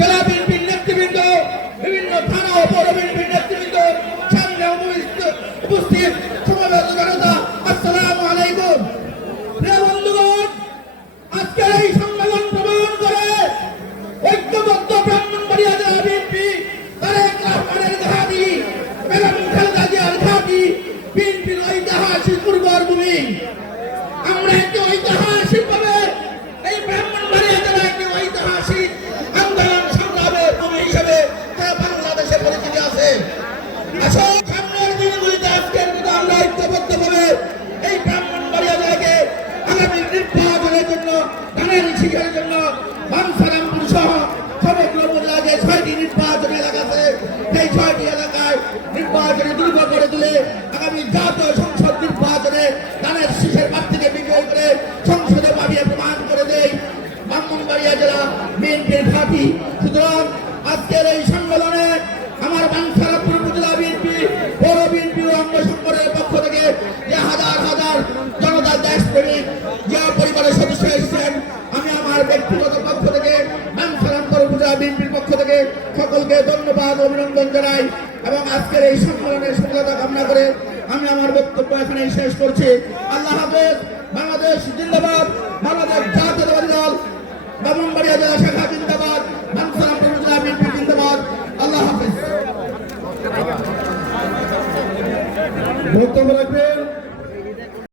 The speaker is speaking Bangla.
জেলা বিএনপির নেতৃবৃন্দ, বিভিন্ন থানা ও পৌর বিএনপির নেতৃবৃন্দ, সামনে উপস্থিত- সমাবেত জনতা, আসসালামু আলাইকুম। প্রিয় বন্ধুগণ, আজকের এই সম্মেলন প্রমাণ করে ঐক্যবদ্ধ ব্রাহ্মণবাড়িয়া জেলা বিএনপি তারেক রহমানের ঘাঁটি ঐতিহাসিক পূর্বর ভূমি নির্বাচনী দুর্গ করে তুলে আগামী জাতীয় সংসদ নির্বাচনে ধানের শীষের প্রার্থীকে বিজয় করে সংসদে পাঠিয়ে প্রমাণ করে দেয় ব্রাহ্মণবাড়িয়া জেলা বিএনপির সুতরাং আজকের এই সম্মেলনে সকলকে ধন্যবাদ, অভিনন্দন জানাই। এবং আজকের এই সম্মেলনের সফলতা কামনা করে আমি আমার বক্তব্য এখানে শেষ করছি। আল্লাহ হাফেজ, বাংলাদেশ জিন্দাবাদ, বাংলাদেশ জাতীয়তাবাদী দল, ব্রাহ্মণবাড়িয়া জেলা শাখা জিন্দাবাদ জিন্দাবাদ। আল্লাহ হাফেজ। বক্তব্য রাখবেন